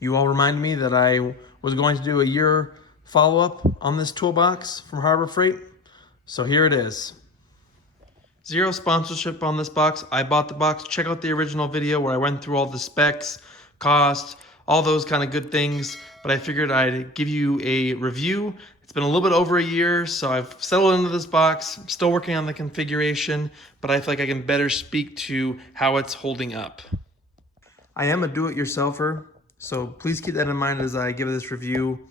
You all reminded me that I was going to do a year follow-up on this toolbox from Harbor Freight. So here it is. Zero sponsorship on this box. I bought the box. Check out the original video where I went through all the specs, cost, all those kind of good things. But I figured I'd give you a review. It's been a little bit over a year, so I've settled into this box. I'm still working on the configuration, but I feel like I can better speak to how it's holding up. I am a do-it-yourselfer, so please keep that in mind as I give this review.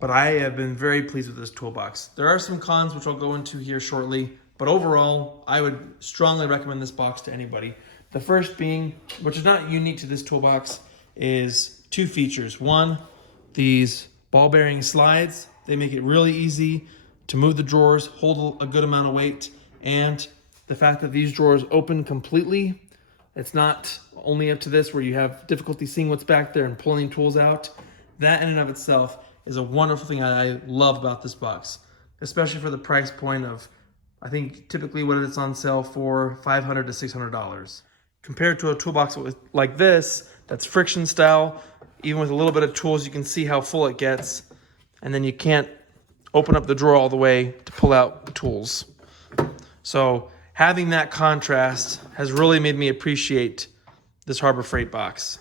But I have been very pleased with this toolbox. There are some cons which I'll go into here shortly, but overall, I would strongly recommend this box to anybody. The first being, which is not unique to this toolbox, is two features. One, these ball bearing slides. They make it really easy to move the drawers, hold a good amount of weight, and the fact that these drawers open completely. It's not only up to this where you have difficulty seeing what's back there and pulling tools out. That in and of itself is a wonderful thing I love about this box, especially for the price point of, I think typically what it's on sale for, $500 to $600. Compared to a toolbox like this, that's friction style, even with a little bit of tools, you can see how full it gets. And then you can't open up the drawer all the way to pull out the tools. So having that contrast has really made me appreciate this Harbor Freight box.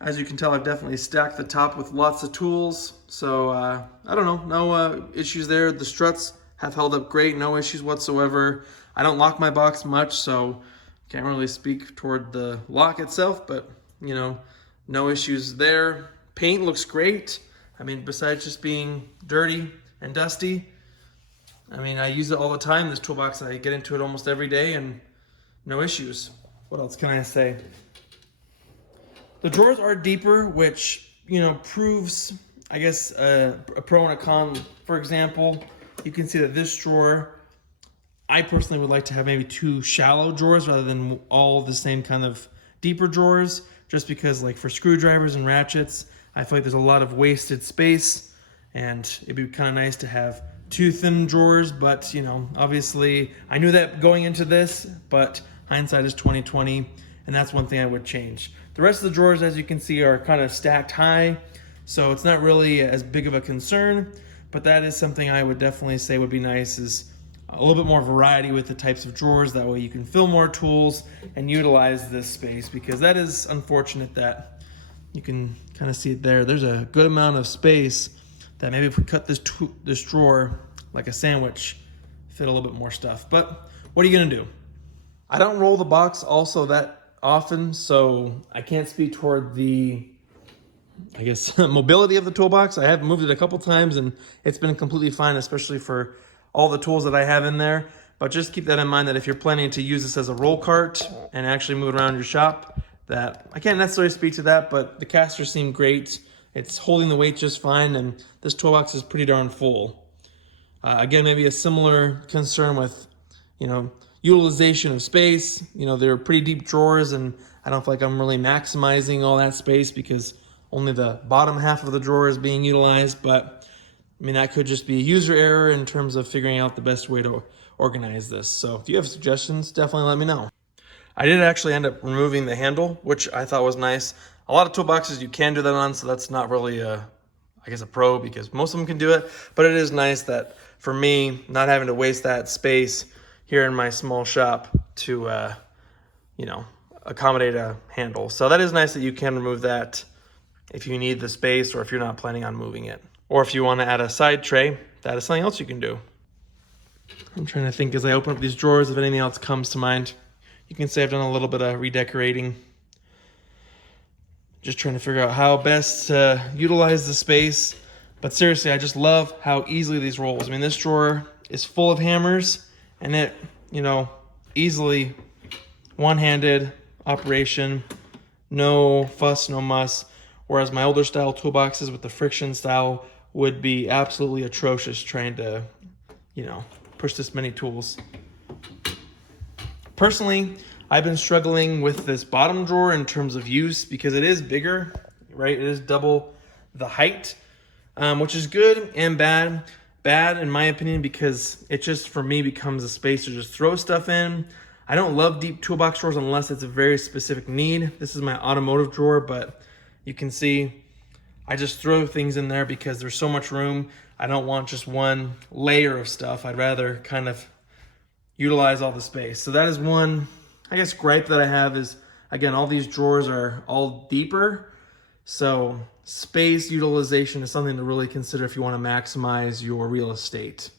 As you can tell, I've definitely stacked the top with lots of tools. So I don't know, no issues there. The struts have held up great, no issues whatsoever. I don't lock my box much, so can't really speak toward the lock itself, but you know, no issues there. Paint looks great. I mean, besides just being dirty and dusty, I mean, I use it all the time. This toolbox, I get into it almost every day and no issues. What else can I say? The drawers are deeper, which, you know, proves, I guess, a pro and a con. For example, you can see that this drawer, I personally would like to have maybe two shallow drawers rather than all the same kind of deeper drawers, just because like for screwdrivers and ratchets, I feel like there's a lot of wasted space and it'd be kind of nice to have two thin drawers. But you know, obviously I knew that going into this, but hindsight is 20/20, and that's one thing I would change. The rest of the drawers, as you can see, are kind of stacked high, so it's not really as big of a concern, but that is something I would definitely say would be nice, is a little bit more variety with the types of drawers. That way you can fill more tools and utilize this space, because that is unfortunate that you can kind of see it there. There's a good amount of space that maybe if we cut this drawer like a sandwich, fit a little bit more stuff. But what are you gonna do? I don't roll the box also that often, so I can't speak toward the, I guess, mobility of the toolbox. I have moved it a couple times and it's been completely fine, especially for all the tools that I have in there. But just keep that in mind that if you're planning to use this as a roll cart and actually move it around your shop, that I can't necessarily speak to that, but the casters seem great. It's holding the weight just fine, and this toolbox is pretty darn full. Again, maybe a similar concern with, you know, utilization of space. You know, they're pretty deep drawers, and I don't feel like I'm really maximizing all that space because only the bottom half of the drawer is being utilized. But I mean, that could just be a user error in terms of figuring out the best way to organize this. So if you have suggestions, definitely let me know. I did actually end up removing the handle, which I thought was nice. A lot of toolboxes you can do that on, so that's not really I guess a pro, because most of them can do it. But it is nice that for me, not having to waste that space here in my small shop to, you know, accommodate a handle. So that is nice that you can remove that if you need the space or if you're not planning on moving it. Or if you want to add a side tray, that is something else you can do. I'm trying to think as I open up these drawers if anything else comes to mind. You can say I've done a little bit of redecorating. Just trying to figure out how best to utilize the space. But seriously, I just love how easily these rolls. I mean, this drawer is full of hammers, and it, you know, easily one-handed operation, no fuss, no muss. Whereas my older style toolboxes with the friction style would be absolutely atrocious trying to, you know, push this many tools. Personally, I've been struggling with this bottom drawer in terms of use because it is bigger, right? It is double the height, which is good and bad. Bad in my opinion because it just, for me, becomes a space to just throw stuff in. I don't love deep toolbox drawers unless it's a very specific need. This is my automotive drawer, but You can see I just throw things in there because there's so much room. I don't want just one layer of stuff. I'd rather kind of utilize all the space. So that is one, I guess, gripe that I have is, again, all these drawers are all deeper. So space utilization is something to really consider if you want to maximize your real estate.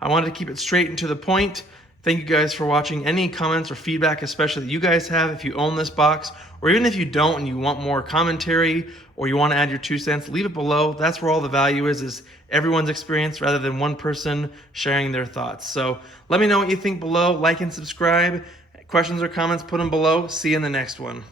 I wanted to keep it straight and to the point. Thank you guys for watching. Any comments or feedback, especially that you guys have if you own this box, or even if you don't and you want more commentary or you want to add your 2 cents, leave it below. That's where all the value is everyone's experience rather than one person sharing their thoughts. So let me know what you think below. Like and subscribe. Questions or comments, put them below. See you in the next one.